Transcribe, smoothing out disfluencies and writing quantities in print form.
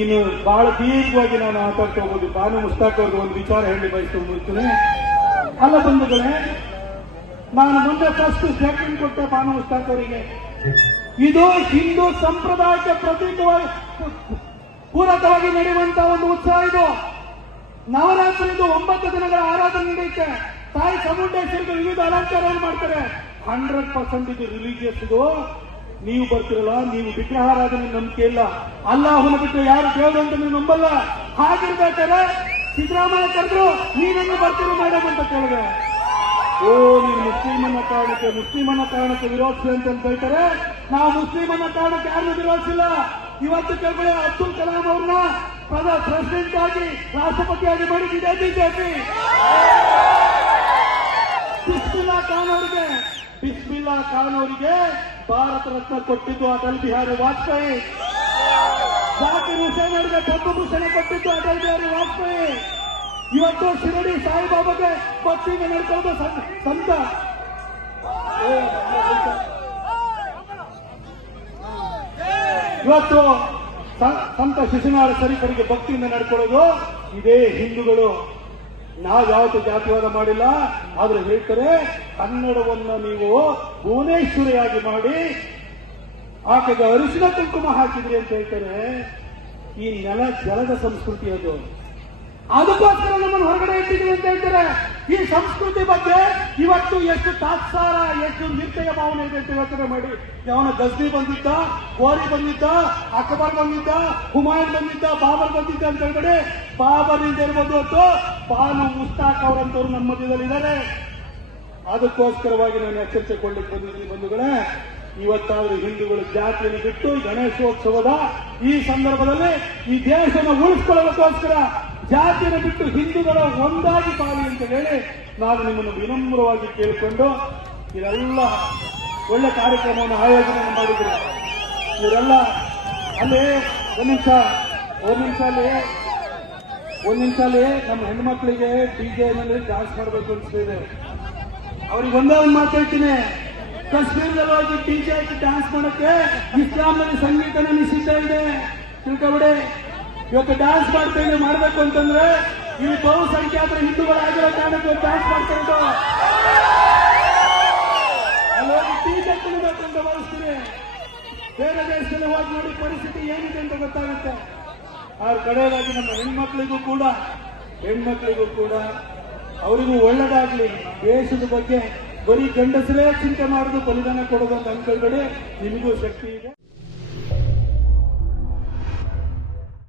ಇನ್ನು ಬಹಳ ದೀರ್ಘವಾಗಿ ನಾನು ಮಾತಾಡ್ತಾ ಹೋಗೋದು. ಬಾನು ಮುಸ್ತಾಕ್ ಅವ್ರಿಗೆ ಒಂದು ವಿಚಾರ ಹೇಳಿ ಬಯಸ್ತೀನಿ. ಅಲ್ಲ ಬಂಧುಗಳೇ, ನಾನು ಮೊನ್ನೆ ಫಸ್ಟ್ ಸ್ಟೇಟ್ಮೆಂಟ್ ಕೊಟ್ಟೆ ಬಾನು ಮುಸ್ತಾಕ್ ಅವರಿಗೆ. ಇದು ಹಿಂದೂ ಸಂಪ್ರದಾಯಕ್ಕೆ ಪ್ರತೀಕವಾಗಿ ಪೂರಕವಾಗಿ ನಡೆಯುವಂತಹ ಒಂದು ಉತ್ಸವ. ಇದು ನವರಾತ್ರಿದು 9 ದಿನಗಳ ಆರಾಧನೆ ನಡೆಯುತ್ತೆ. ತಾಯಿ ಚಾಮುಂಡೇಶ್ವರಿಗೆ ವಿವಿಧ ಅಲಂಕಾರವನ್ನು ಮಾಡ್ತಾರೆ. 100% ಇದು ರಿಲಿಜಿಯಸ್. ಇದು ನೀವು ಬರ್ತಿರಲ್ಲ, ನೀವು ವಿಗ್ರಹಾರಾಧನೆ ನಂಬಿಕೆ ಇಲ್ಲ. ಅಲ್ಲಾಹನ ಬಿಟ್ಟು ಯಾರು ದೇವರು ಅಂತ ನೀವು ನಂಬಲ್ಲ. ಹಾಗಿರ್ಬೇಕಾದ್ರೆ ಸಿದ್ದರಾಮಯ್ಯ ಕರೆದ್ರು, ನೀನನ್ನು ಬರ್ತೀರಿ ಮೇಡಮ್ ಅಂತ ಕೇಳಿದೆ. ಓ, ನೀವು ಮುಸ್ಲಿಮನ್ನ ಕಾರಣಕ್ಕೆ ವಿರೋಧಿಸಿ ಅಂತ ಹೇಳ್ತಾರೆ. ನಾವು ಮುಸ್ಲಿಮನ್ನ ಕಾರಣಕ್ಕೆ ಯಾರನ್ನು ವಿರೋಧಿಸಿಲ್ಲ. ಇವತ್ತು ಕೆಳಗಡೆ ಅಬ್ದುಲ್ ಕಲಾಂ ಅವ್ರನ್ನ ಪ್ರೆಸಿಡೆಂಟ್ ಆಗಿ ರಾಷ್ಟ್ರಪತಿಯಾಗಿ ಮಾಡಿದ್ದೆ ಬಿಜೆಪಿ. ಬಿಸ್ಮಿಲ್ಲಾ ಖಾನ್ ಅವರಿಗೆ ಭಾರತ ರತ್ನ ಕೊಟ್ಟಿದ್ದು ಅಟಲ್ ಬಿಹಾರಿ ವಾಜಪೇಯಿ. ಜಾಕಿರ್ ಹುಸೇನ್ ಅವರಿಗೆ ಪದ್ಮಭೂಷಣ ಕೊಟ್ಟಿದ್ದು ಅಟಲ್ ಬಿಹಾರಿ ವಾಜಪೇಯಿ. ಇವತ್ತು ಶಿರಡಿ ಸಾಯಿಬಾಬಾಗೆ ಭಕ್ತಿಯಿಂದ ನಡ್ಕೊಂಡು ಸಂತ ಇವತ್ತು ಸಂತ ಶಿಶುನಾಳ ಶರೀಫರಿಗೆ ಭಕ್ತಿಯಿಂದ ನಡ್ಕೊಳ್ಳೋದು ಇದೇ ಹಿಂದೂಗಳು. ನಾವು ಯಾವತ್ತೂ ಜಾತಿವಾದ ಮಾಡಿಲ್ಲ. ಆದ್ರೆ ಹೇಳ್ತಾರೆ, ಕನ್ನಡವನ್ನ ನೀವು ಭುವನೇಶ್ವರಿಯಾಗಿ ಮಾಡಿ ಆಕೆಗೆ ಅರಿಶಿನ ಕುಂಕುಮ ಹಾಕಿದ್ರಿ ಅಂತ ಹೇಳ್ತಾರೆ. ಈ ನೆಲ ಜಲದ ಸಂಸ್ಕೃತಿ ಅದು. ಅದಕ್ಕೋಸ್ಕರ ನಮ್ಮನ್ನು ಹೊರಗಡೆ ಇಟ್ಟಿದ್ರಿ ಅಂತ ಹೇಳ್ತಾರೆ. ಈ ಸಂಸ್ಕೃತಿ ಬಗ್ಗೆ ಇವತ್ತು ಎಷ್ಟು ತಾತ್ಸಾರ, ಎಷ್ಟು ನಿರ್ದಯ ಭಾವನೆ ಇದೆ ಅಂತ ಯೋಚನೆ ಮಾಡಿ. ಅವನ ಗಜ್ನಿ ಬಂದಿದ್ದ, ಗೋರಿ ಬಂದಿದ್ದ, ಅಕ್ಬರ್ ಬಂದಿದ್ದ, ಹುಮಾಯೂನ್ ಬಂದಿದ್ದ, ಬಾಬರ್ ಬಂದಿದ್ದ ಅಂತ ಹೇಳ್ಬೇಡಿ. ಬಾಬರ್ ಇಂದ ಇರ್ಬೋದು ಹೊತ್ತು ಬಾನು ಮುಸ್ತಾಕ್ ಅವರಂತವ್ರು ನಮ್ಮ ಮಧ್ಯದಲ್ಲಿದ್ದಾರೆ. ಅದಕ್ಕೋಸ್ಕರವಾಗಿ ನಾನು ಎಚ್ಚರಿಕೆ ಕೊಡ್ಲಿಕ್ಕೆ ಬಂದಿದ್ದೀನಿ ಬಂಧುಗಳೇ. ಇವತ್ತಾದ್ರೂ ಹಿಂದೂಗಳು ಜಾತಿಯನ್ನು ಬಿಟ್ಟು ಗಣೇಶೋತ್ಸವದ ಈ ಸಂದರ್ಭದಲ್ಲಿ ಈ ದೇಶವನ್ನು ಉಳಿಸಿಕೊಳ್ಳೋದಕ್ಕೋಸ್ಕರ ಜಾತಿಯನ್ನು ಬಿಟ್ಟು ಹಿಂದೂಗಳ ಒಂದಾಗಿ ಬಾಳಿ ಅಂತ ಹೇಳಿ ನಾನು ನಿಮ್ಮನ್ನು ವಿನಮ್ರವಾಗಿ ಕೇಳಿಕೊಂಡು ಇದೆಲ್ಲ ಒಳ್ಳೆ ಕಾರ್ಯಕ್ರಮವನ್ನು ಆಯೋಜನೆ ಮಾಡಿದ್ರು. ಇವರೆಲ್ಲ ಅಲ್ಲೇ ಒಂದ್ ನಿಮಿಷ ನಮ್ಮ ಹೆಣ್ಮಕ್ಳಿಗೆ ಡಿಜೆನಲ್ಲಿ ಡ್ಯಾನ್ಸ್ ಮಾಡಬೇಕು ಅನ್ಸ್ತಿದೆ. ಅವ್ರಿಗೆ ಒಂದೇ ಒಂದು ಮಾತಾಡ್ತೀನಿ. ಕಾಶ್ಮೀರದಲ್ಲಿ ಹೋಗಿ ಡಿಜೆ ಹಾಕಿ ಡ್ಯಾನ್ಸ್ ಮಾಡಕ್ಕೆ ಇಸ್ಲಾಂನಲ್ಲಿ ಸಂಗೀತನ ನಿಷಿದ್ಧ ಇದೆ, ತಿಳ್ಕೊಬಿಡಿ. ಇವತ್ತು ಡ್ಯಾನ್ಸ್ ಮಾಡಬೇಕು ಅಂತಂದ್ರೆ ಈ ಬಹುಸಂಖ್ಯಾತರ ಹಿಂದೂಗಳಾಗಿರೋ ಕಾರಣಕ್ಕೆ ಡ್ಯಾನ್ಸ್ ಮಾಡ್ಕೊಂಡು ಅಲ್ಲಿ ಹೋಗಿ ಡಿಜೆ ತಿನ್ನಬೇಕು ಅಂತ ಭಾವಿಸ್ತೀನಿ. ಬೇರೆ ದೇಶದಲ್ಲಿ ಹೋಗಿ ನೋಡಿ ಪರಿಸ್ಥಿತಿ ಏನಿದೆ ಅಂತ ಗೊತ್ತಾಗುತ್ತೆ. ಅವ್ರ ಕಡೆಯಾಗಿ ನಮ್ಮ ಹೆಣ್ಮಕ್ಳಿಗೂ ಕೂಡ ಅವರಿಗೂ ಒಳ್ಳೆದಾಗ್ಲಿ. ದೇಶದ ಬಗ್ಗೆ ಬರೀ ಗಂಡಸರೇ ಚಿಂತೆ ಮಾಡೋದು, ಬಲಿದಾನ ಕೊಡೋದು ಅಂತ ಅನ್ಕೊಳ್ಬೇಡಿ. ನಿಮಗೂ ಶಕ್ತಿ ಇದೆ.